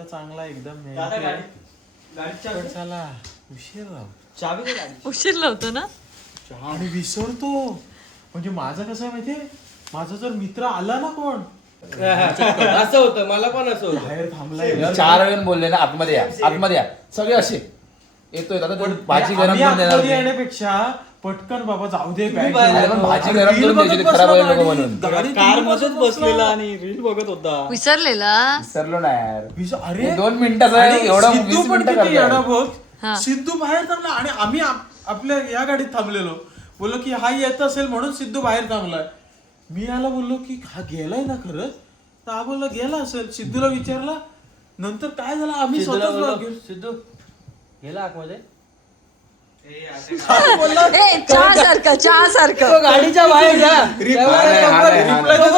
पोरगा चांगला एकदम गाडीच्या उशीर लाव चावी उशीर लावतो ना आणि विसरतो. म्हणजे माझं कसं आहे माहितीये, माझा जर मित्र आला ना कोण असं होतं मला पण असं होतं. बाहेर थांबलाय 4 वेळा बोलले ना आतमध्ये या आतमध्ये या सगळे असे येतोय आता ते भाजी गरम आम्ही करून देणार आतमध्ये नाही. येण्यापेक्षा पटकन बाबा जाऊ दे तुम्ही बॅग बाहेर घेऊन. अरे पण भाजी आणि गरम रील करून बघत द्यायची, बसला खराब व्हायला नको गाडी- म्हणून. गाडी कार तुम्ही मध्येच बसला. बसलेला आणि रील बघत होता. विसरलेला विसरलो ना यार. अरे 2 मिनिटाचं आणि एवढं सिद्धू 20 पण मिनिटं किती येडा करतोय. बघ. हा. सिद्धू बाहेर थांबला आणि आम्ही आपल्या या गाडीत थांबलेलो. बोललो की हा येत असेल म्हणून सिद्धू बाहेर थांबलाय. मी याला बोललो की हा गेलाय ना खरंच, तर हा बोलला गेला असेल. सिद्धूला विचारला, नंतर काय झालं आम्ही सिद्धूला स्वतःच बोललो, गेलो. सिद्धू गेला आतमध्ये हा बोलला, चहा सारखं गाडीच्या बाहेर जा.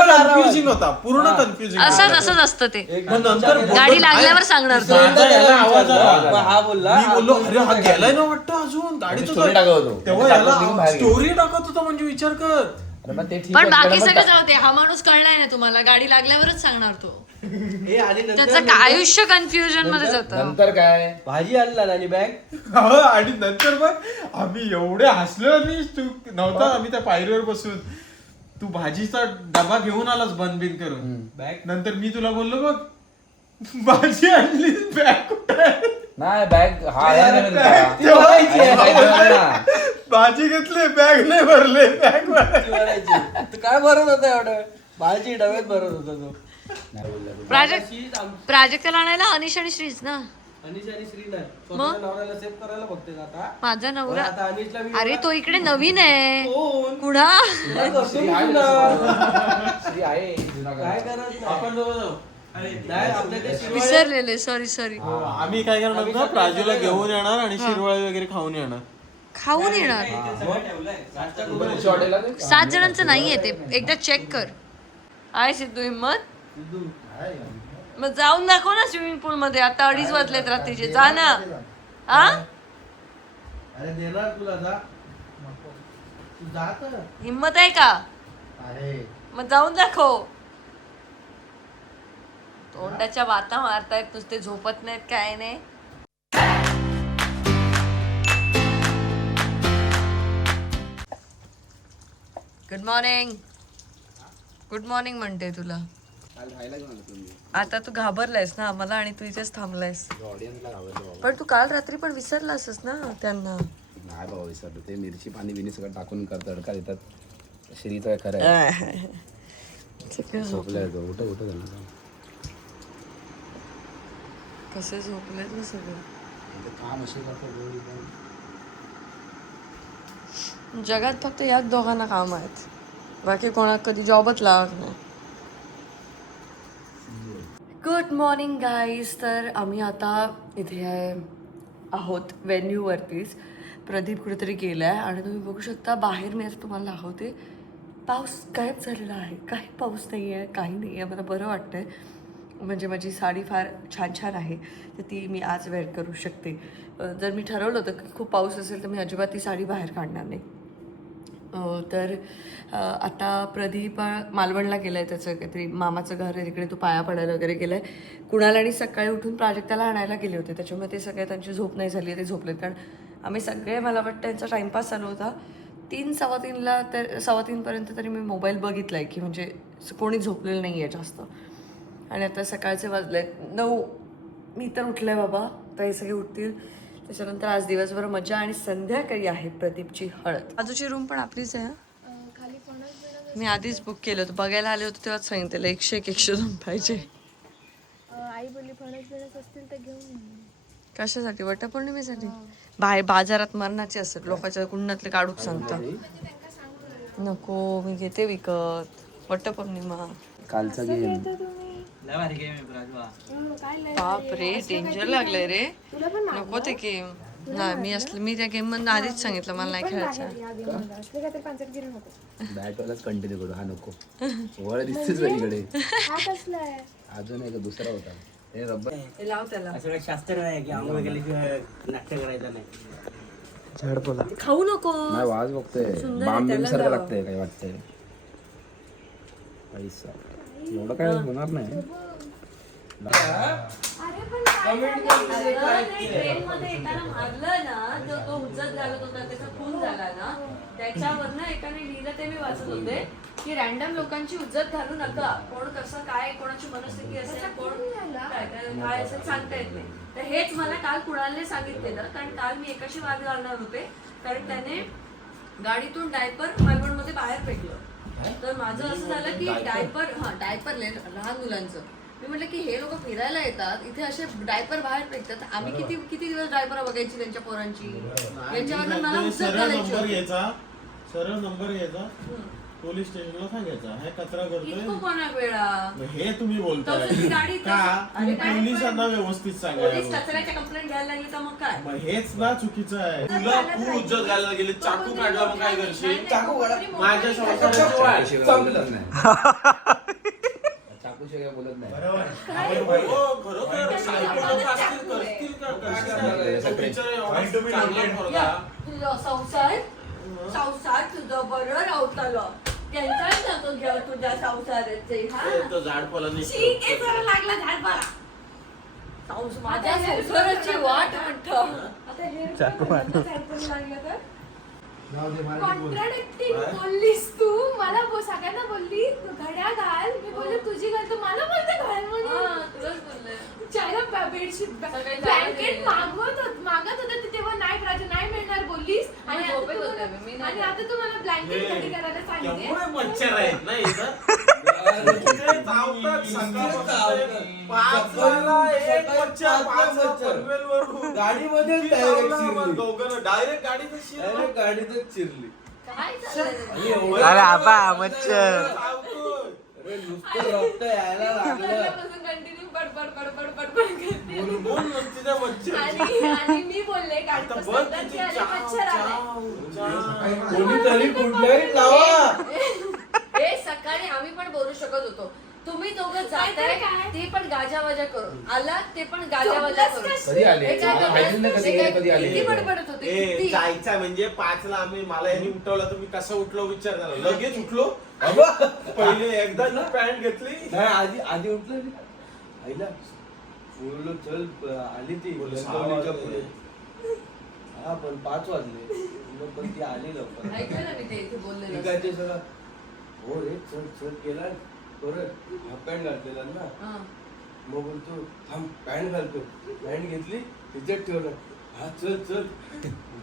कन्फ्युजिंग होता, पूर्ण कन्फ्युजिंग. असंच असतं ते. मग नंतर गाडी लागल्यावर सांगणार तो. माझा याला आवाज आला. मग हा बोलला मी बोललो अरे हा गेलाय ना वाटतं अजून गाडीत स्टोरी होता. टाकत होतो. तेव्हा टाकून याला निघून बाहेर गेलो. स्टोरी टाकत होता. म्हणजे विचार कर. अरे पण ते ठीक पण आहे, बाकी त्याला सगळं पण जाऊ दे, हा माणूस कळलाय ना तुम्हाला, गाडी लागल्यावरच सांगणार तो. हे आणि नंतर- त्याचं आयुष्य कन्फ्युजन मध्ये जातं. नंतर काय भाजी आणला आणि बॅग हो, आणि नंतर मग आम्ही एवढे हसलो आणि तू नव्हता आम्ही त्या पायरीवर बसून. तू भाजीचा डबा घेऊन आलास बंद बिन करून. बॅग नंतर मी तुला बोललो बघ भाजी आणली बॅग कुठे आहे? नाही बॅग हा आहे ना नंतर. ठेवायची. आहे, आहे, आहे ना. भाजी घेतली बॅग नाही भरले बॅग तू काय भरत होता एवढं भाजी डब्यात भरत होता तो. नाही बोलला तो. प्राजक्ताला आणायला अनिश आणि श्रीज ना. अनिश आणि श्री नाही मग? स्वतःच्या नवऱ्याला सेव्ह करायला बघते आता. माझा नवरा, आता अनिशला मी अरे तो इकडे नवीन आहे. कोण? कुणा काय करतो श्री मी आहे तुला? श्री आहे जुना काय घराचा. करत नाही. आपण दोघं जाऊ. नाही आपल्या ते शिरवाळे- विसरलेले, सॉरी आम्ही काय करणार ना, प्राजूला घेऊन येणार आणि शिरवाळे वगैरे खाऊन येणार. खाऊन येणार. कुठे हॉटेलला ते? 7 जणांचं नाहीये ते, एकदा चेक कर. आहे सिद्धू हिम्मत? मग जाऊन दाखव ना स्विमिंग पूल मध्ये. आता 2:30 वाजलेत रात्रीचे, जा ना. हा अरे देणार तुला जा तू जा तर. हिम्मत आहे का? मग जाऊन दाखव. तोंडाच्या वाता मारतायत नुसते, झोपत नाहीत काय नाही. Good morning. गुड मॉर्निंग म्हणते तुला. आता तू घाबरलायस ना आम्हाला आणि तू इथेच थांबलायस. पण तू काल रात्री पण विसरलासच ना त्यांना. नाही बाबा विसरलो ते. मिरची पाणी बिनी सगळं टाकून तडका देतात. श्रीचं खरं आहे. झोपलाय तो. उठ झालं कसे झोपलेत ना सगळे. काम असे करतो. जगात फक्त याच दोघांना काम आहेत, बाकी कोणाला कधी जॉबच लागत नाही. Good morning guys. तर आम्ही आता इथे आहोत व्हेन्यूवरतीच. प्रदीप कुठेतरी गेला आहे आणि तुम्ही बघू शकता बाहेर मी आता तुम्हाला दाखवते. पाऊस गायब झालेला आहे, काही पाऊस नाही आहे, काही नाही आहे. मला बरं वाटतं आहे. म्हणजे माझी साडी फार छान आहे, तर ती मी आज वेअर करू शकते. जर मी ठरवलं होतं की खूप पाऊस असेल तर मी अजिबात ती साडी बाहेर काढणार नाही. तर आता प्रदीप मालवणला गेला आहे. त्याचं काहीतरी मामाचं घर आहे तिकडे, तो पाया पडायला वगैरे गेला आहे. कुणाला आणि सकाळी उठून प्राजक्ताला आणायला गेले होते, त्याच्यामुळे ते सगळे त्यांची झोप नाही झाली, ते झोपलेत. कारण आम्ही सगळे, मला वाटतं त्यांचा टाईमपास चालू होता. 3-3:15ला तर 3:15पर्यंत तरी मी मोबाईल बघितला आहे की म्हणजे कोणी झोपलेलं नाही आहे जास्त. आणि आता सकाळचे वाजले 9. मी तर उठले बाबा, तर हे सगळे उठतील. त्याच्यानंतर आज दिवसभर मजा आणि संध्याकाळी आहे प्रदीपची हळद. बाजूची रूम पण आपलीच आहे. मी आधीच बुक केलं होतं, बघायला आले होते तेव्हाच सांगितलेलं 101-102 पाहिजे. आई बोलली फणस बिणस असतील तर घेऊन. कशासाठी? वटपौर्णिमेसाठी. बाजारात मरणाचे असतात, लोकांच्या कुंडातले काढूक सांगतात. नको, मी घेते विकत. वटपौर्णिमा कालचा गेम बाप रे, डेंजर लागलंय रे. नको ते गेम. नाही मी त्या गेम मध्ये आधीच सांगितलं मला नाही खेळायचं. बॅटवालाच कंटिन्यू करू. हा नको. वळ दिसतेच इकडे. अजून एक दुसरा होता. हे रब्बर लाव त्याला. असं शास्त्र आहे की आंघोळ केल्याशिवाय नाट्य करायचं नाही. खाऊ नको. नाही वाज बघतोय. बांबीम सारखं लागतंय काय वाटतंय. पैसा एवढं काय होणार नाही. अरे पण ट्रेन मध्ये एकाला मारलं ना तर तो हुज्जत घालत होता, त्याचा खून झाला ना, त्याच्यावरनं एकाने लिहिलं ते मी वाचत होते की रॅन्डम लोकांची हुज्जत घालू नका. कोण कसं काय, कोणाची मनस्थिती असेल, कोण काय असेल सांगता येत नाही. तर हेच मला काल कुणालने सांगितलेलं, कारण काल मी एकाशी वाद घालणार होते, कारण त्याने गाडीतून डायपर मध्ये बाहेर फेकलं. तर माझं असं झालं की डायपर लहान मुलांचं. मी म्हटलं की हे लोक फिरायला येतात इथे असे डायपर बाहेर फेकतात, आम्ही किती किती दिवस डायपर बघायची त्यांच्या पोरांची. यांच्यावर मला हुज्जत घालायची होती. सरळ नंबर घ्यायचा, पोलीस स्टेशनला सांगायचा हे कचरा इतकं करतोय. कोणाक वेळा हे तुम्ही बोलताय तसं ती गाडी का अरे पोलिसांना व्यवस्थित पोलीस सांगायला. कचऱ्याच्या कंप्लेंट घ्यायला लागली तर मग काय. मग हेच ना चुकीचं आहे. तुला खूप उज्जत घालायला गेले, चाकू काढला मग काय करशील? चाकू काढा. माझ्या संसाराची वाट. चाकूशिवाय बोलत नाही. हो, खरोखर सायकोपॅथ असतील, करतील का? करतील. बिचारे एवढा चांगला पोरगा. तुझा संसार तुझं बरं रावतालं, त्यांचाच नको घ्या तुझ्या संसाराचे. हे तर झाडपाला ठीक आहे, जरा लागला झाडपाला. माझ्या संसाराची वाट म्हणतं. आता हे झाडपाला लागलं तर कॉन्ट्राडिक्टिंग बोललीस तू. मला सगळ्यांना बोलली घड्या घाल, मी बोलले तुझी घाल, मला बोलते घाल म्हणून. तुलाच बोलले. चायला बेडशीट सगळे ब्लँकेट मागत होते ते, तेव्हा नाही राजा नाही मिळणार बोललीस, आणि आता झोपेत तू होते मला- मी नाही आणि आता तू मला ब्लँकेट रेडी करायला सांगितले. एवढे मच्छर आहेत ना इथं. इथे धावतात सकाळपासून. 5 वाजता एक मच्छर, 5 पनवेलवरून. गाडीमध्ये किती direct धावला शिरली. मग दोघांना. डायरेक्ट गाडीतच शिरला. अरे गाडीतच चिरली. काय चाललंय? आणि एवढं अरे आबा मच्छर. धावतोय. अरे नुसतं रक्त यायला लागलं. घरल्यापासून कंटिन्यू बडबड बडबड बडबड करते. बुलबुल नसती त्या मच्छर. आणि मी बोलले आता गाडीपासून बघ नंतर किती की अरे चाव, मच्छर आलाय. चाव, चाव. कोणीतरी गुड नाईट लावा. हे सकाळी आम्ही पण बोलू शकत होतो. तुम्ही दोघं जाताय नाहीतर काय? ते पण गाजावाजा करून आलात, ते पण गाजावाजा झोपलास करून. का? कधी आले? हे काय मला माहिती नाही कधी हे गेले, काय कधी आले. किती बडबडत होते ए, किती. जायचं म्हणजे 5ला आम्ही मला यांनी उठवलं तर मी कसं उठलो विचार झाला. लगेच उठलो. अबा. पहिले एकदा ना पॅन्ट घेतली. नाही आधी उठलं मी. आईला बोललो चल आली ती बोललो, गंगवलीच्या 6 पुढे. हा पण 5 वाजले. मग पण ती आली लवकर. ऐकलं ना मी ते इथे बोललेलं. ठीक आहे ते सगळं. हो रे चल चल केला परत हाफ पॅन्ट घातलेला ना. हा. मग बोलतो थांब पॅन्ट घालतो. पॅन्ट घेतली तिच्यात ठेवलं. हा चल चल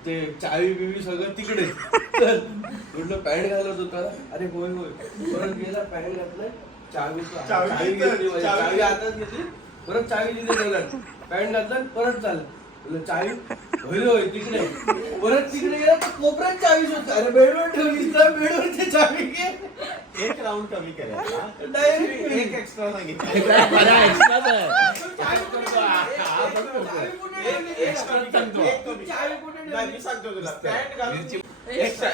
ते चावी बिवी सगळं तिकडे चल म्हटलं पॅन्ट घालत होता ना. अरे होय होय. परत गेला पॅन्ट घातलाय चावी चावी घेतली माझी. चावी चावी हातात घेतली परत चावी तिथे ठेवला. पॅन्ट घातला परत चालला. बोललं चावी होय होय तिकडे. परत तिकडे गेला तर कोपऱ्यात चावी शोधतो. अरे बेडवर ठेवलीस ना बेडवरची चावी घे. एक राऊंड कमी करायचा. डायरेक्ट एक एक्स्ट्रा सांगितलं. चावी कुठे नाही, मी सांगतो तुला. पॅन्ट घालून एक्स्ट्रा.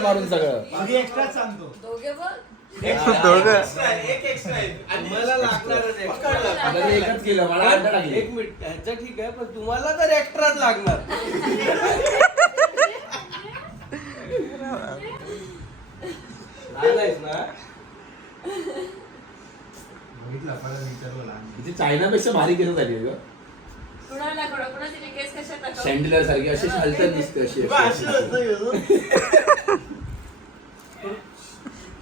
मारून सगळं. दोघे बघ. दोघं. एक एक्स्ट्रा आहे. आणि मला लागणारच extra. पकडलं. आता मी एकच केलं मला अंडा टाकली. एक मिनिट ह्याचं ठीक आहे पण तुम्हाला तर एक्स्ट्राच लागणार. नाहीच ना. ती चायनापेक्षा भारी केस झाली ग. कुणाला कोणाची केस कशा टाकावं? सँडलर सारखी अशी हालतात दिसते अशी बा, अशी होतं हे.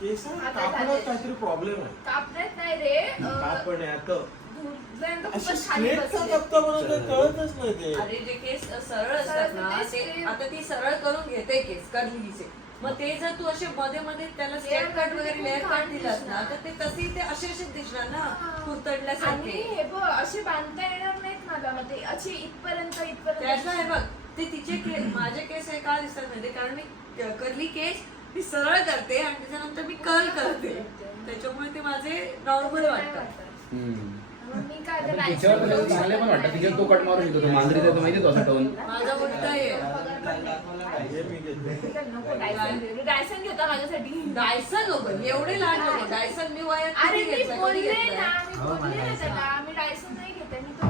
केसात कापडात काहीतरी प्रॉब्लेम आहे. कापण्यात नाही रे, कापड आहे आता. धुतल्यानंतर अशी खूपच खाली स्ट्रेटचा बसले. कप्ता बनवता कळतच नाही ते. अरे जे केस सरळ असतात ना ते आता ती सरळ करून घेते केस कर्लीचे. मग ते जर तू असे मध्ये मध्ये त्याला स्टेप कट वगैरे लेअर कट दिलास ना तर ते तशी ते असे दिसणार ना आणि कुरतडल्यासारखे. हे बघ असे बांधता येणार नाहीत मला, मग ते असे इथपर्यंत त्याचं हे बघ ते तिचे केस माझे केस हे का दिसतात माहिती कारण मी कर्ली केस मी सरळ करते आणि त्याच्यानंतर मी कर्ल करते त्याच्यामुळे ते माझे नॉर्मल वाटतात. मी काय ते तिच्यावर तर त्याचं चांगले पण वाटतं. तिच्यावर तो कट मारू शकतो मांजरी देतो माहिती तो असा टोन. माझा उलटा आहे. हे मी घेतलं. नको डायसन घेता माझ्यासाठी. डायसन नको एवढे लहान नको डायसन मी वयात अरे किती मी घेतलंय, कधी बोलले घेतलंय? ना, मी बोलले ना त्याला मी डायसन नाही घेते. मी तो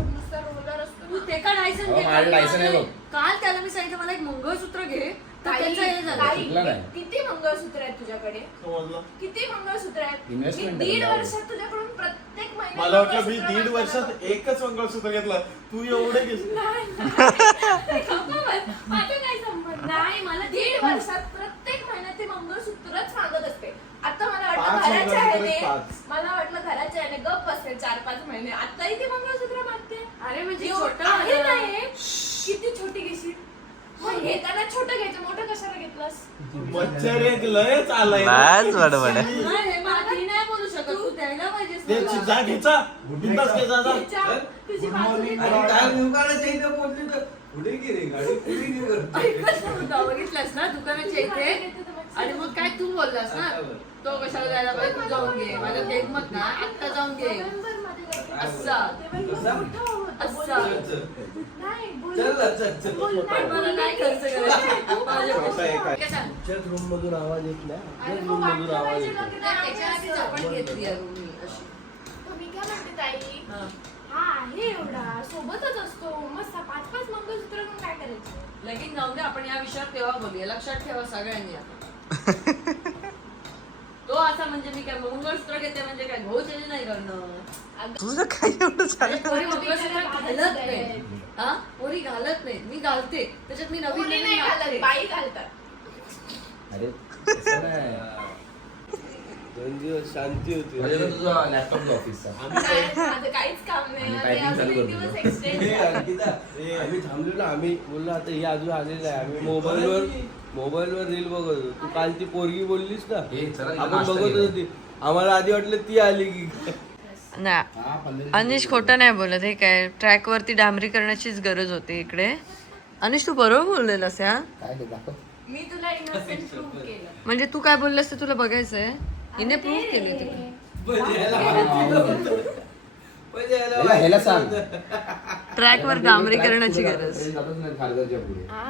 नुसता रोलर असतो तू ना. ते का डायसन हो, माझं डायसन आहे बघ. काल त्याला मी सांगितलं मला एक मंगळसूत्र घे तर त्याचं हे झालं. काही- चुकला नाही. किती मंगळसूत्र आहेत तुझ्याकडे? समजलं? किती मंगळसूत्र आहेत? मी Investment आहे 1.5 म्हणजे. वर्षात तुझ्याकडून प्रत्येक महिन्यात मला वाटलं मी मंगळसूत्र 1.5 मागते. वर्षात एकच मंगळसूत्र घेतलं, तू एवढे घेतलं. नाही. माझं काय संबंध नाही. मला 1.5 वर्षात प्रत्येक महिन्यात ते मंगळसूत्रच मागत असते. आता मला वाटलं 5 घराच्या मंगळसूत्र, ह्याने 5. मला वाटलं घराच्या ह्याने गप्प असेल 4-5 महिने. आताही ते मंगळसूत्र मागते. अरे म्हणजे एवढं छोटं आहे माझं. नाही. किती छोटी घेशील? मग घेताना छोटं घ्यायचं, मोठं कशाला घेतलंस? मच्छर एक लयच आलाय. बस बडबड नाही, हे माझी नाही बोलू शकत, तू द्यायला पाहिजेस ते मला. जा घ्यायचा, बिनधास्त घे, जा, जा. घ्यायच्या, तुझी बाजू घे. आणि काय दुकानाच्या इथं पोहोचली तर पुढे गेली गाडी पुढे गेली एकच होता, बघितलंस ना दुकानाच्या इथे. आणि मग काय तू बोललास ना, तो कशाला द्यायला पाहिजे, तू जाऊन घे. माझं एक मत ना, आत्ता जाऊन घे. नोव्हेंबरमध्ये जायचं. असा. तेव्हा मोठं होतं, असा. बोल. नाही, बोल. चल ना, चल चल बोल, नाही, मला बोल. नाही खर्च करायचं. माझ्या छोटा एक आहे. काय सांग? तुमच्याच रूम मधून आवाज येत नाही आणि आपल्याच मग रूम मधून वाटलं आवाज पाहिजे येतो ना की नाही, नाही, त्याच्या आधीच आपण घेतली आहे room ही अशी. मी काय म्हणते ताई, हा. हा आहे एवढा सोबतच असतो मस्त 5-5 मंगळसूत्र घेऊन काय करायचं? लगीन जाऊ दे, आपण या विषयावर तेव्हा बोलूया. लक्षात ठेवा सगळ्यांनी आता. तो असा म्हणजे मी काय मंगळसूत्र घेते म्हणजे काय घोषणे नाही करणं. तुझं काय एवढं अरे चाललं पोरी मंगळसूत्र घालत नाही. हा पोरी घालत नाही, मी घालते. त्याच्यात मी नवीन मुली नवीन नाही घालत, घालते. बाई घालतात. अरे तसं नाही. 2 दिवस शांती होती म्हणजे तुझा लॅपटॉप ऑफिसचा. नाही, माझं काहीच काम नाही. आणि आता typing अजून चालू एक दिवस करतो. extend हे झाला. अंकिता, आम्ही थांबलेलो आम्ही बोललो आता हे अजून आलेलं आहे आम्ही मोबाईलवर रील बघत होतो तू काल ती पोरगी बोललीस ना हे चला इथं आपण नाश्ता बघत केला. होती आम्हाला आधी वाटलं ती आली की नाही, हा, 15 अनिश खोटं नाही बोलत. हे काय ट्रॅक वरती डांबरी करण्याचीच गरज होती इकडे. अनिश तू बरोबर बोललेलास या. काय ते दाखव. मी तुला इनोसेंट प्रूव्ह केलं. म्हणजे तू काय बोललास ते तुला बघायचंय. हिने प्रूव्ह केले तिकडे. ह्याला- ह्याला सांग. ट्रॅक वर डांबरी करण्याची गरज. ट्रेन जातच नाही खारघरच्या पुढे. हा,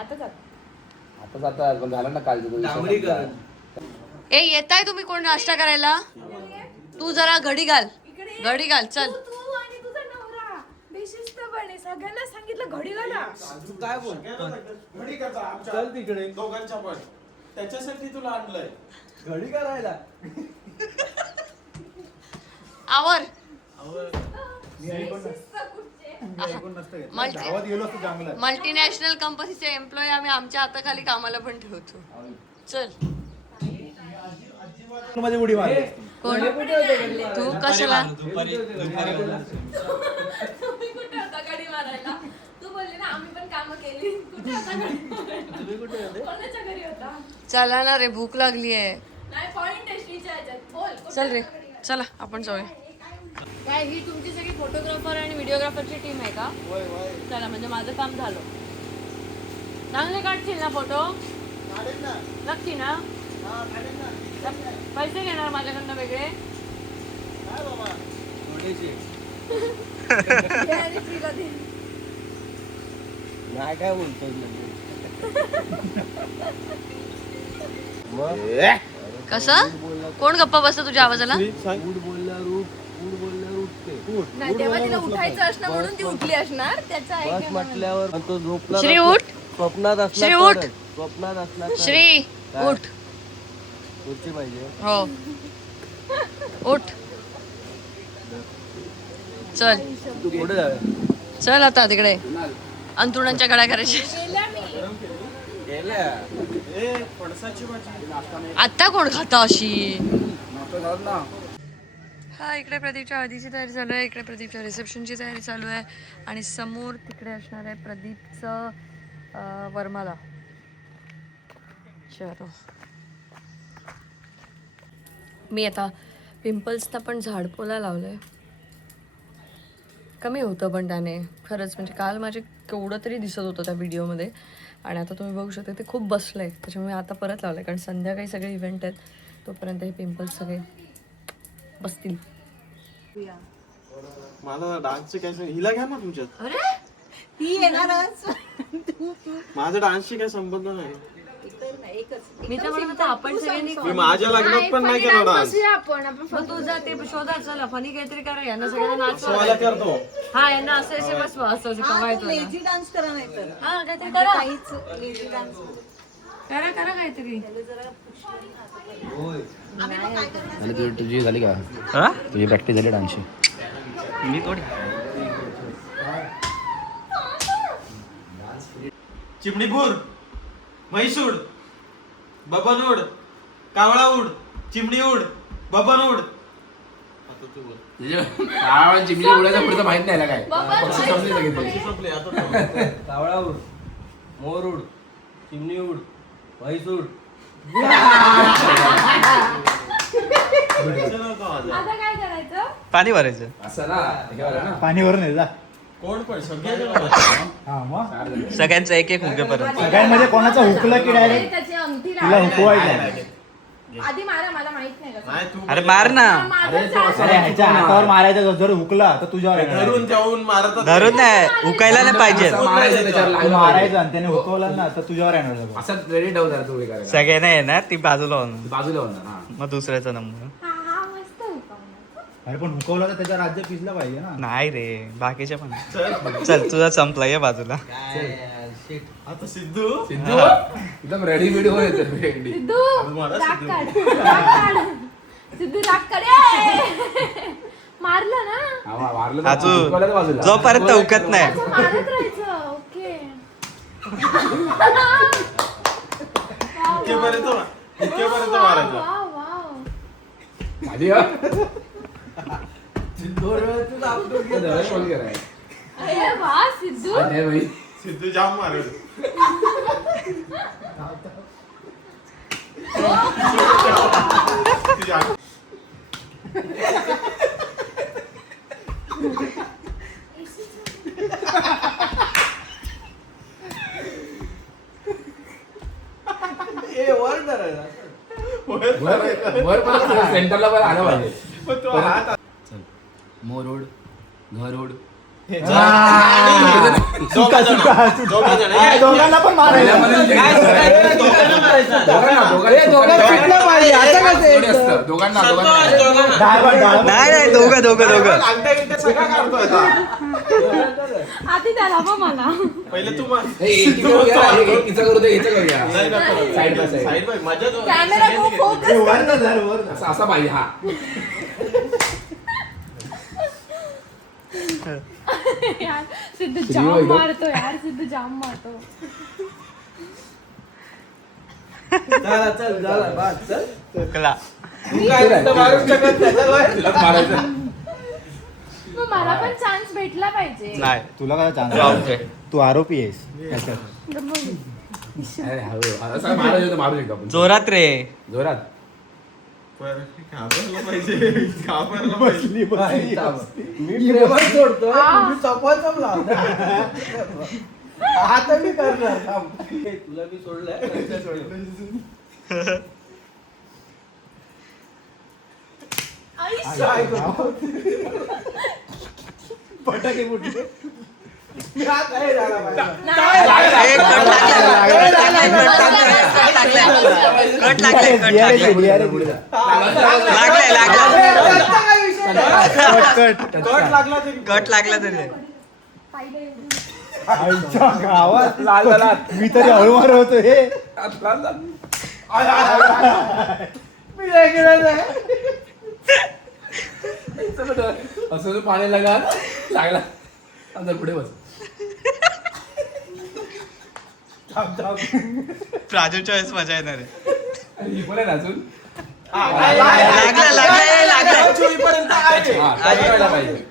आता जात. आता जातात पण झालं ना कालचं तो विषय डांबरी संपला. करत. ए येताय तुम्ही कोण नाश्ता करायला? तू जरा घडी घाल, घडी घाल. चल तू आणि तुझा नवरा बेशिस्तपणे सगळ्यांना सांगितलं घडी घाला. तू काय बोल घडी करता आमच्या चल तिकडे दोघांच्या पण. त्याच्यासाठी तुला आणलंय. घडी करायला आवर. बेशिस्त कुठचे? मल्टीनॅशनल कंपनीचे एम्प्लॉई आम्ही आमच्या हाताखाली कामाला पण ठेवतो. चल उडी मार. कोण तू कशाला? तुम्ही कुठे होता घडी मारायला? तू बोलली ना आम्ही पण कामं केली. कुठे होता घडी मारायला? कोणाच्या घरी होता? चला ना रे, भूक लागली आहे. नाही, पॉइंट आहे श्रीच्या ह्याच्यात. बोल, कुठे चल रे, होता घडी मारायला? चला आपण जाऊया. काय ही तुमची सगळी फोटोग्राफर आणि व्हिडिओग्राफरची टीम आहे का? चला म्हणजे माझं काम झालं. चांगले काढशील ना फोटो? नक्की ना? पैसे घेणार माझ्याकडनं वेगळे? नाही काय बोलतो कसं? कोण गप्पा बसतं तुझ्या आवाजाला? उठ बोलल्यावर उठते नाही, तेव्हा तिला उठायचं असणार म्हणून ती उठली असणार. त्याचा बस म्हटल्यावर आणि तो झोपला श्री उठ. स्वप्नात असला श्री उठ. तरच. स्वप्नात असला तरच. श्री काय? उठ. खुर्ची पाहिजे हो उठ. चल तू पुढे जाऊया चल आता तिकडे अंथरुणांच्या गळ्या करायच्या. गेल्या ए फणसाची भाजी. आता कोण खाता अशी? नाश्ता झाला ना. हा इकडे प्रदीपच्या हळदीची तयारी चालू आहे, इकडे प्रदीपच्या रिसेप्शनची तयारी चालू आहे आणि समोर तिकडे असणार आहे प्रदीपचं वरमाला. चलो मी आता पिंपल्सना पण झाडपोला लावलं आहे. कमी होतं पण त्याने खरंच. म्हणजे काल माझे केवढं तरी दिसत होतं त्या व्हिडिओमध्ये आणि आता तुम्ही बघू शकता ते खूप बसलं आहे. त्याच्यामुळे आता परत लावलं आहे कारण संध्याकाळी सगळे इव्हेंट आहेत, तोपर्यंत हे पिंपल्स सगळे बसतील. माझा डान्सचे काय सांग, हिला घ्या ना तुमच्यात. अरे ती येणारच. माझा डान्सशी काय संबंध नाही. मी तर म्हणत होते आपण सगळ्यांनी मी माझ्या लग्नात पण नाही केला डान्स. बसूया आपण मग तू जा ते शोधा. चला फनी काहीतरी करा, यांना सगळ्यांना मला नाचवा. करतो. हा यांना असे असे बसवा, असं असं कवायचं. लेझी डान्स करा नाही तर हा काहीतरी करा. काहीच लेझी डान्स करा करा काहीतरी. आणि तुझी झाली का हा? तुझी प्रॅक्टिस झाली डान्सची? मी थोडी. चिमणीपूर, म्हैसूड, बबनूड, कावळा उड, चिमणी उड, बबन उड. आता तू बोल. चिमणी उडायचं पुढचं माहित नाही ना काय पक्षी समजले सगळे. संपले आता. कावळा उड, मोर उड, चिमणी उड, म्हैस उड. आता काय करायचं? पाणी भरायचं. असं ना हे बघा ना. पाणी भरून ये जा. कोण पण सगळे हा मग सगळ्यांचं एक एक हुंकेपर्यंत. सगळ्यांमध्ये कोणाचा हुकला की डायरेक्ट त्याची अंगठी तुला लावायची. हुकवायचा. आधी मारा, मला माहित नाही कसं. नाही तू अरे मार ना. माझं झाड. अरे ह्याच्या हातावर मारायचा जर हुकला तर तुझ्यावर येणार. धरून जाऊन मारतात. धरून नाही उकायला नाही पाहिजे. असं मारायचं त्याच्यावर तू लागलं मारायचा आणि त्याने हुकवला ना तर तुझ्यावर येणार सगळं. असं रेडी ठेव जरा तू हे करायला. सगळ्यांना येणार ती बाजूला होणार. बाजूला होणार हा. मग दुसऱ्याचा नंबर. हा मस्त होता. अरे पण हुकवला तर त्याचं राज्य पिसलं पाहिजे ना. नाही रे बाकीचे पण. चल तुझा संपला ये बाजूला. आता सिद्धू सिद्धू एकदम रेडी बिडी होऊन येतो रेडी. सिद्धू मारा राग सिद्धू. काढ, राग काढ. सिद्धू राग काढ. ए! मारलं ना. हा मारलं तर आजू हुकवलं तर बाजूला. जोपर्यंत उकत नाही. असं मारत राहायचं. ओके. इतकेपर्यंत मारायचं. Wow, wow. आधी हा. धडक कोण करायचं? अरे वा सिद्धू. अरे भाई सिद्धू जाम मारेल. तुझ्या वर पण सेंटरला पण आलं पाहिजे. पण तो हात मोर उड, घर उड. दोघं जण. हा, दोघांना पण मारायला. दोघांना नाही नाही दोघं दोघं दोघं. आधी त्याला मग मला. पहिले तू मार. हिचं करू दे हिचं करूया. नाही, नको. Side by side. Side by. मजा तो- कॅमेरा सगळ्यांनी घेतली. फोकस. ए, वर ना धर, वर ना. असा पाहिजे हा. यार सिद्धू सिद्धू जाम एकदम- मारतो यार. सिद्धू जाम मारतो. चल झाला बस चल. उकला. तू काय नुसतं मारू शकत नाही. चल बाहेर. तिला मारायचं. मग मला पण चान्स भेटला पाहिजे. नाही तुला काय चान्स राहू तू आरोपी आहेस त्याच्यात. अरे हळू. असं मारायचं तर मारू शकतो आपण. जोरात रे. जोरात. पण घाबरलं पाहिजे. घाबरलं पाहिजे. मी प्रेमात सोडतो. तुम्ही चपाचप लावणार. आता मी करणार थांब. तुला मी सोडलंय नंतर सोडलं. काय करू? फटाके फुटले. मी आता हे झाला पाहिजे. ए, कट लागलाय. कट लागलाय. कट लागलाय. त्यांचा काय विषय नाही. कट लागला तरी. कट लागला तरी. आईच्या गावात मी तरी हळू मार होतो हे. मी वेगळं नाही. असं पाणी लगा लागला अंदर पुढे बस. प्राजूच्या वेळेस मजा येणार आहे. ही पण आहे ना अजून. लागला. चोवीपर्यंत आहे. हा, करायला पाहिजे.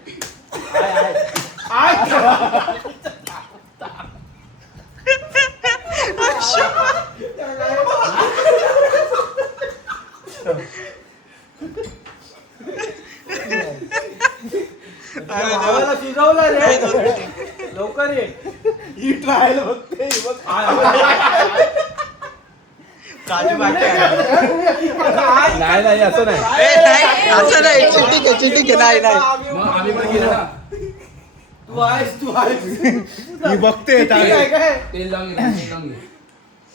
भावाला शिजवलं रे. लवकर ये. ही ट्रायल बघते ही बघ. प्राजू बाकी आहे. नाही नाही असं नाही. ए, नाही, असं नाही. चिटिंग आहे. नाही नाही. मग आम्ही पण गेलो ना. तू आहेस. ही बघते ठीक आहे काय? तेल लावून घे. तेल लावून घे.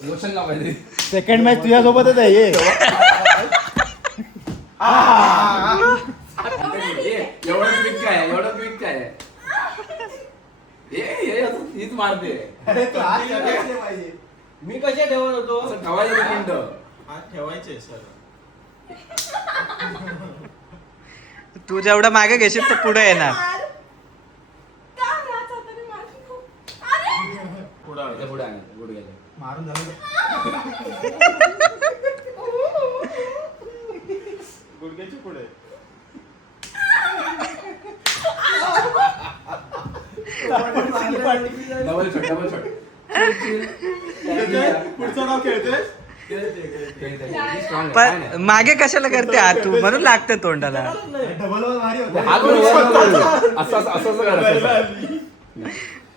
लोशन लावायचे. सेकंड मॅच तुझ्यासोबतच आहे ये. एवढं क्विक काय आहे? एवढं क्विक काय आहे? हे हीच मारते. अरे तू हात करायला पाहिजे. मी कशा ठेवत होतो असं ठेवायचं ते मिनिट हा ठेवायचे सर. तू जेवढं मागे घेशील तर पुढे येणार. का याच हाताने मारतो? अरे! पुढं आलं. पुढे आणायचं गुडघ्याच्या. मारून झालं गुडघ्याची पुढे. Double shot double shot. पुढचं नाव खेळतेस? पण मागे कशाला करते हा तू, म्हणून लागते तोंडाला. डबल भारी होता. हात वर वर असं असं असं करा.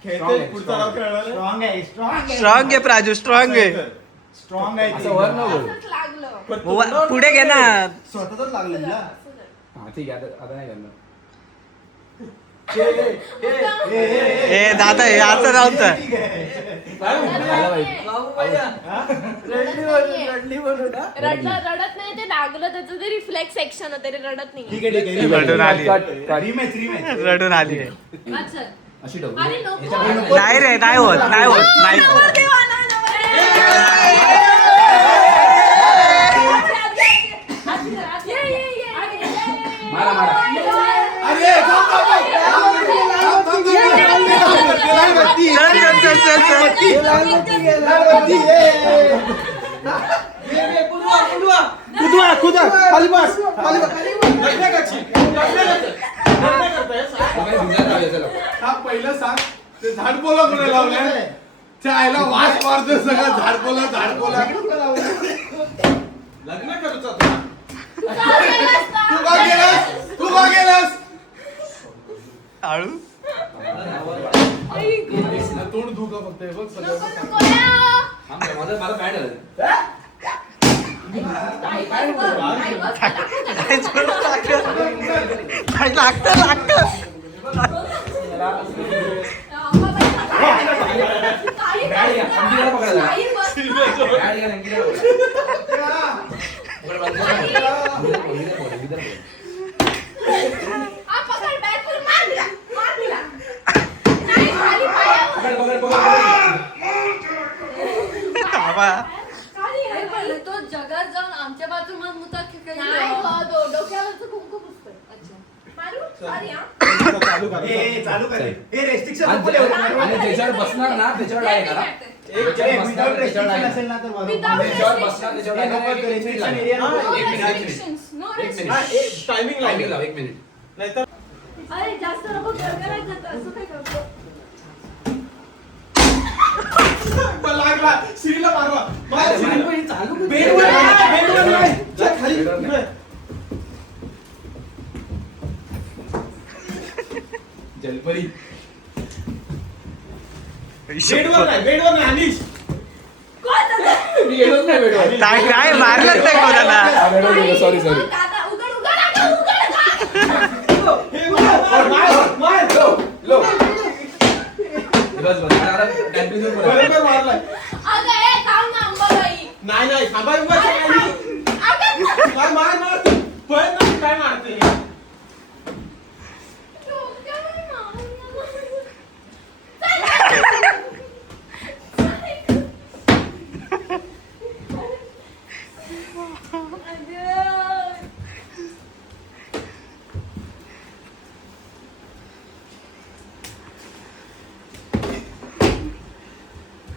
खेळतेस पुढचं नाव खेळणार आहे? स्ट्रॉंग आहे स्ट्रॉंग आहे स्ट्रॉंग आहे प्राजू, स्ट्रॉंग आहे. स्ट्रॉंग आहे असं वर न बोल. असंच लागलं. पण तोंडावर पुढे घे ना. स्वतःच लागलं तिला. हा ठीक आहे आता नाही करणार. ए दादा हे असं नव्हतं. ठीक आहे. रडत नाही ते लागलं त्याचं ते रिफ्लेक्स सेक्शन होतं ते रडत नाही. ठीक आहे ठीक आहे रडून आली. रिमॅच रिमॅच. रडून आली. अच्छा. अशी ठेव. अरे नको. याच्यापुढे नाही रे, नाही होत, नाही होत, नाही होत. मारा मारा. चल चल चल चल. कुदा खाली बस खाली बस. लग्नाकाची. लग्न करतायस? आपण भिजायला लावूया, चला. हा पहिलं सांग ते झाडपोला कोणी लावलंय त्या आईला वास मारतोय सगळं झाडपोला लग्न करूच आता. तू का गेलास आळू. तोंड धुका फक्त हे बघ सगळं थांब रे, मला पॅन्ट आलं. लागतं लागतं. बॅट घ्या, अंगठीला पकडायला. बॅट घ्या, अंगठीला पकडायला. पकड, पकड, पकड. इधर बोल. पकड, पकड, पकड. बाबा. तो जगात जाऊन आमच्या बाजू मग मुता डोक्यावरचं कुंकू पुसतोय. अच्छा. मारू? Sorry हा. चालू कर. चालू कर. हे रेस्ट्रिक्शन आणि ज्याच्यावर बसणार ना त्याच्यावर डाय करा. ज्याच्यावर बसणार त्याच्यावर डाय असेल करा. ना तर ज्याच्यावर बसणार त्याच्यावर डाय करा. एक मिनिट रेस्ट्रिक्शन लागेल. एरिया नको. एक मिनिट, एक मिनिट. Restrictions. No एक restrictions. मिनिट. टायमिंग टायमिंग लाव. लाव, एक मिनिट. नाहीतर अरे जास्त नको गरगरायचं असं काय करतो. लागला श्रीला मारवा. मार श्री. चालू बेडवर नाही, बेडवर नाही. चल खाली. इकडे. जलपरी. बेडवर नाही, बेडवर नाही अनिश. मी गेलोच नाही बेडवर. काय मारलं नाही कोणाला. Sorry sorry. दादा उघड उघड आता उघड. हे मार, मार, मार. लो लो. बस बस. टेम्परेचर बरोबर मारलाय. अगं ए थांब ना अंबाबाई. नाही नाही थांबा उभायचं नाही. अगं काय मार मार तू. पळ ना काय मारते. डोक्यावर मारू.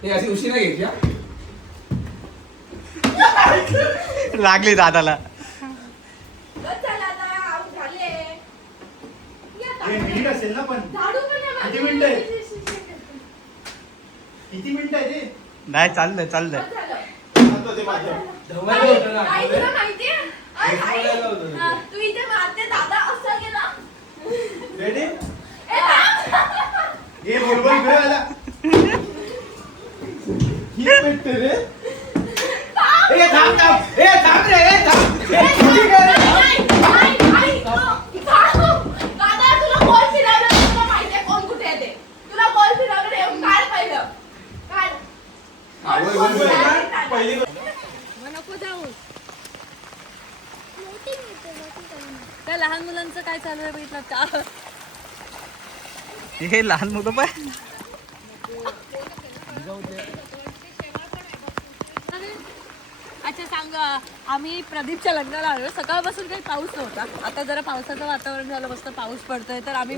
हे अशी उशी नाही घ्यायची हा? लागली दादाला. चला आता आऊट झाले. या हे मिनिट असेल ना पण झाडू पण नाही किती मारली. मिनिटं आहे? किती मिनिटं आहे रे नाही चाललंय चाललंय. बस झालं. आता ते माझं. धमाल होतं ना आई तुला माहितीये? आई, आई, हेच बोलायला होतं ते. हा, तू इथे मारते दादा असा गेला. रेडी. ए, थांब. हे बरोबर इकडे आला ही पेटते रे. ए थांब थांब ए थांब रे ए थांब दादा तुला बॉल फिरवलं तुला माहितीये कोण कुठे आहे ते. तुला बॉल फिरवलं रे काढ पहिलं काढ. पहिली त्या लहान मुलांचं काय चालू आहे बघितलं का. हे लहान मुलं पण अच्छा सांग, आम्ही प्रदीपच्या लग्नाला आलो. सकाळपासून काही पाऊस नव्हता. आता जरा पावसाचं वातावरण झालं, मस्त पाऊस पडतोय. तर आम्ही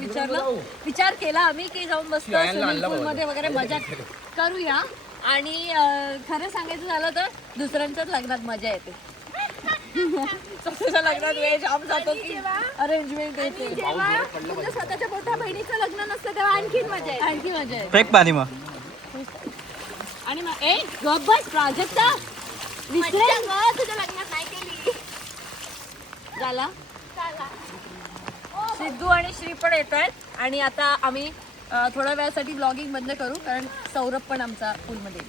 विचार केला आम्ही की जाऊन मस्त स्विमिंग पूल मध्ये वगैरे मजा करूया. आणि खरं सांगायचं झालं तर दुसऱ्यांच्याच लग्नात मजा येते. स्वतःच्या लग्नात वेळ जाम जातो की अरेंजमेंट येते. जेव्हा तुमच्या स्वतःच्या मोठ्या बहिणीचं लग्न नसतं तेव्हा आणखीन मजा आहे. आणखी मजा येते. फेक पाणी मग. आणि मग ए गप बस प्राजक्ता मज्जा गं, तुझ्या लग्नात नाही केली. झाला. चला. सिद्धू आणि श्री पण येत आहेत. आणि आता आम्ही थोड्या वेळासाठी ब्लॉगिंग बंद करू, कारण सौरभ पण आमचा पूलमध्ये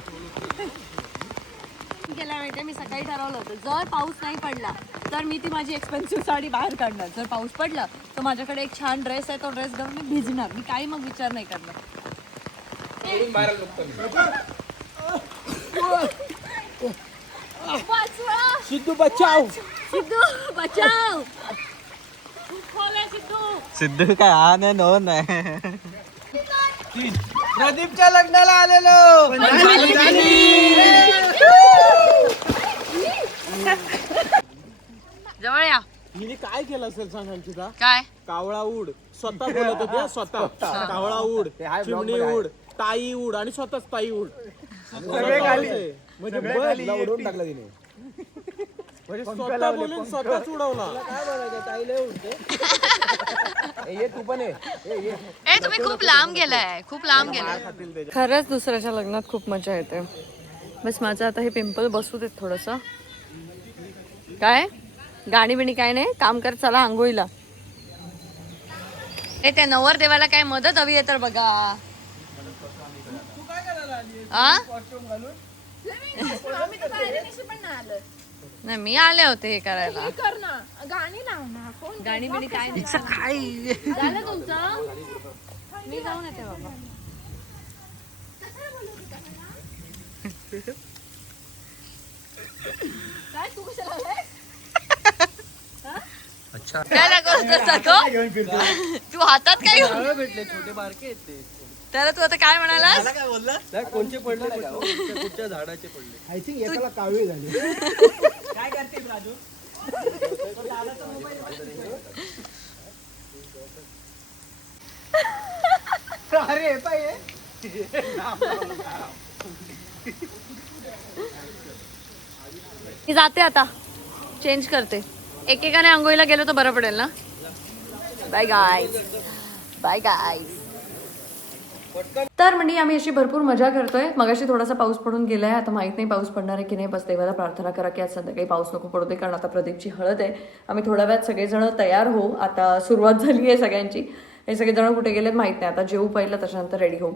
गेला. माहिती मी सकाळी ठरवलं होतं जर पाऊस नाही पडला तर मी ती माझी एक्सपेन्सिव्ह साडी बाहेर काढणार. जर पाऊस पडला तर माझ्याकडे एक छान ड्रेस आहे, तो ड्रेस घालून मी भिजणार. मी काही मग विचार नाही करणार. सिद्धू बचाव. सिद्धू बचाव. सिद्धू काय हा नाही नो नाही. प्रदीपच्या लग्नाला आलेलो. जवळ या. हिने काय केलं असेल सांग अंकिता. काय कावळा उड स्वतः बोलत होती हा, स्वतः कावळा उड, चिमणी उड, ताई उड आणि स्वतःच ताई उड. सगळे खाली. म्हणजे उडवून टाकला तिने. म्हणजे स्वतः बोलून स्वतःच उडवला. ये तू पण ये. ए तुम्ही खूप लांब गेलाय, खूप लांब गेलाय. खरंच दुसऱ्याच्या लग्नात खूप मजा येते. बस माझं आता हे पिंपल बसू देत थोडस. काय गाणी बिणी काय नाही, काम कर चला आंघोळीला. ए त्या नवर देवाला काय मदत हवी आहे तर बघा. आम्ही तर बाहेरशी पण नाही आलो. नाही मी आले होते हे करायला. हे कर ना, गाणी लाव ना. कोण गाणी बिणी काय नाही. झालं तुमचं? मी जाऊन येते बाबा. काय तू कशाला आलाय? अच्छा. काय दाखव तू हातात काय घेऊन? भेटले छोटे बारके येते. तर तू आता काय म्हणालास? काय बोलला? कोणचे पडले कुठच्या झाडाचे पडले. आय थिंक एकाला कावळी झाली. काय करते राजू. अरे येता ये. मी जाते आता, चेंज करते. एकेकाने आंघोळीला गेलो तर बरं पडेल ना. Bye guys. Bye guys. तर म्हणजे आम्ही अशी भरपूर मजा करतोय. मगाशी थोडासा पाऊस पडून गेलाय. आता माहित नाही पाऊस पडणार आहे की नाही. बस देवाला प्रार्थना करा की आज संध्याकाळी पाऊस नको पडू दे, कारण आता प्रदीपची हळद आहे. आम्ही थोड्या वेळात सगळेजण तयार होऊ. आता सुरुवात झाली आहे सगळ्यांची. हे सगळेजण कुठे गेलेत माहित नाही. आता जेवू पहिलं, त्याच्यानंतर रेडी होऊ.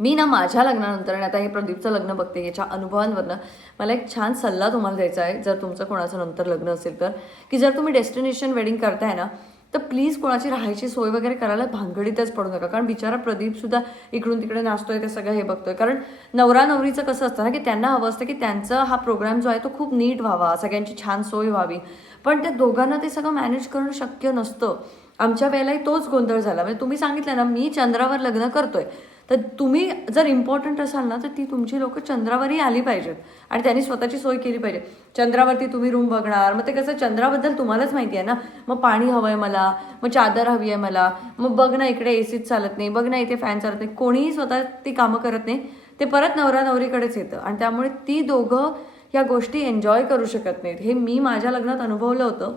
मी ना माझ्या लग्नानंतर आणि आता हे प्रदीपचं लग्न बघते, याच्या अनुभवांवरनं मला एक छान सल्ला तुम्हाला द्यायचा आहे. जर तुमचं कोणाचं नंतर लग्न असेल तर, की जर तुम्ही डेस्टिनेशन वेडिंग करताय ना, तर प्लीज कोणाची राहायची सोय वगैरे करायला भानगडीतच पडू नका. कारण बिचारा प्रदीपसुद्धा इकडून तिकडे नाचतोय, ते सगळं हे बघतोय. कारण नवरा नवरीचं कसं असतं ना, की त्यांना हवं असतं की त्यांचा हा प्रोग्राम जो आहे तो खूप नीट व्हावा, सगळ्यांची छान सोय व्हावी. पण त्या दोघांना ते सगळं मॅनेज करणं शक्य नसतं. आमच्या वेळेलाही तोच गोंधळ झाला. म्हणजे तुम्ही सांगितलं ना मी चंद्रावर लग्न करतोय, तर तुम्ही जर इम्पॉर्टंट असाल ना तर ती तुमची लोकं चंद्रावरही आली पाहिजेत आणि त्यांनी स्वतःची सोय केली पाहिजे. चंद्रावरती तुम्ही रूम बघणार, मग ते कसं चंद्राबद्दल तुम्हालाच माहिती आहे ना. मग पाणी हवं आहे मला, मग चादर हवी आहे मला, मग बघ ना इकडे एसीच चालत नाही, बघ ना इथे फॅन चालत नाही. कोणीही स्वतः ती कामं करत नाही. ते परत नवरा नवरीकडेच येतं आणि त्यामुळे ती दोघं ह्या गोष्टी एन्जॉय करू शकत नाहीत. हे मी माझ्या लग्नात अनुभवलं होतं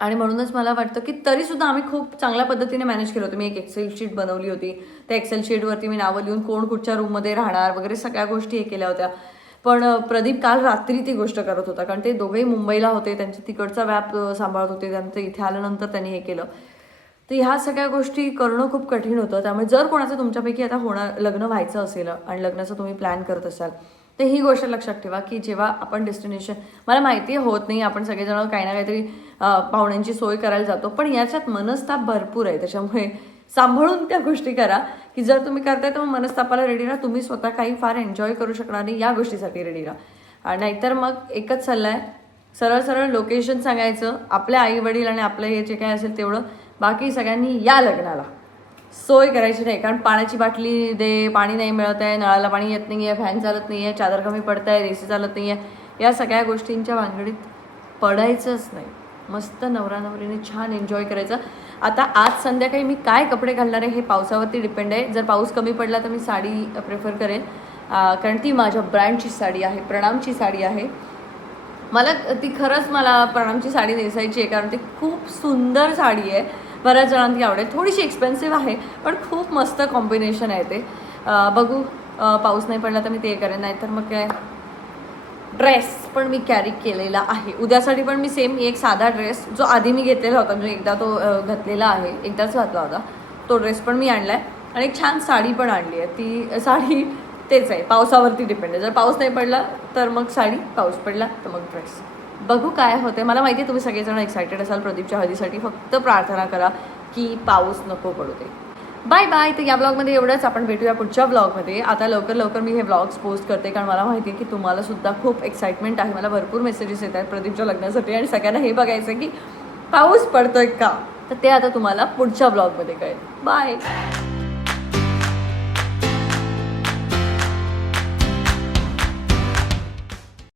आणि म्हणूनच मला वाटतं की तरीसुद्धा आम्ही खूप चांगल्या पद्धतीने मॅनेज केलं होतं. मी एक एक्सेल शीट बनवली होती. त्या एक्सेल शीटवरती मी नावं लिहून कोण कुठच्या रूममध्ये राहणार वगैरे सगळ्या गोष्टी हे केल्या होत्या. पण प्रदीप काल रात्री ती गोष्ट करत होता, कारण ते दोघेही मुंबईला होते, त्यांच्या तिकडचा व्याप सांभाळत होते. त्यानंतर इथे आल्यानंतर त्यांनी हे केलं. तर ह्या सगळ्या गोष्टी करणं खूप कठीण होतं. त्यामुळे जर कोणाचं तुमच्यापैकी आता लग्न व्हायचं असेल आणि लग्नाचं तुम्ही प्लॅन करत असाल तर ही गोष्ट लक्षात ठेवा की जेव्हा आपण डेस्टिनेशन, मला माहिती आहे होत नाही, आपण सगळेजण काही ना काहीतरी पाहुण्यांची सोय करायला जातो, पण याच्यात मनस्ताप भरपूर आहे. त्याच्यामुळे सांभाळून त्या गोष्टी करा की जर तुम्ही करताय तर मग मनस्तापाला रेडी राहा. तुम्ही स्वतः काही फार एन्जॉय करू शकणार नाही या गोष्टीसाठी रेडी राहा. नाहीतर मग एकच सल्ला आहे, सरळ सरळ लोकेशन सांगायचं, आपल्या आई वडील आणि आपलं हे जे काय असेल तेवढं, बाकी सगळ्यांनी या लग्नाला सोय करायची नाही. कारण पाण्याची बाटली दे, पाणी नाही मिळत आहे, नळाला पाणी येत नाही आहे, फॅन चालत नाही आहे, चादर कमी पडत आहे, एसी चालत नाही आहे, या सगळ्या गोष्टींच्या भानगडीत पडायचंच नाही. मस्त नवरा नवरीने छान एन्जॉय करायचं. आता आज संध्याकाळी मी काय कपडे घालणार आहे हे पावसावरती डिपेंड आहे. जर पाऊस कमी पडला तर मी साडी प्रेफर करेन, कारण ती माझ्या ब्रँडची साडी आहे, प्रणामची साडी आहे. मला प्रणामची साडी नेसायची आहे कारण ती खूप सुंदर साडी आहे. बऱ्याच जणांना ती आवडेल. थोडीशी एक्सपेन्सिव्ह आहे पण खूप मस्त कॉम्बिनेशन आहे ते. बघू पाऊस नाही पडला तर मी ते करेन, नाहीतर मग काय ड्रेस पण मी कॅरी केलेला आहे. उद्यासाठी पण मी सेम एक साधा ड्रेस जो आधी मी घेतलेला होता, म्हणजे एकदा तो घातलेला आहे, एकदाच घातला होता तो ड्रेस पण मी आणला आहे. आणि एक छान साडी पण आणली आहे. ती साडी तेच आहे, पावसावरती डिपेंड आहे. जर पाऊस नाही पडला तर मग साडी, पाऊस पडला तर मग ड्रेस. बघू काय होते. मला माहिती आहे तुम्ही सगळेजण एक्सायटेड असाल प्रदीपच्या हळदीसाठी. फक्त प्रार्थना करा की पाऊस नको पडू दे. Bye bye. तर या ब्लॉगमध्ये एवढंच. आपण भेटूया पुढच्या ब्लॉगमध्ये. आता लवकर मी हे ब्लॉग्स पोस्ट करते कारण मला माहिती आहे की तुम्हाला सुद्धा खूप एक्साइटमेंट आहे. मला भरपूर मेसेजेस येत आहेत प्रदीपच्या लग्नासाठी आणि सगळ्यांना हे बघायचं आहे की पाऊस पडतोय का. तर ते आता तुम्हाला पुढच्या ब्लॉगमध्ये कळेल. बाय.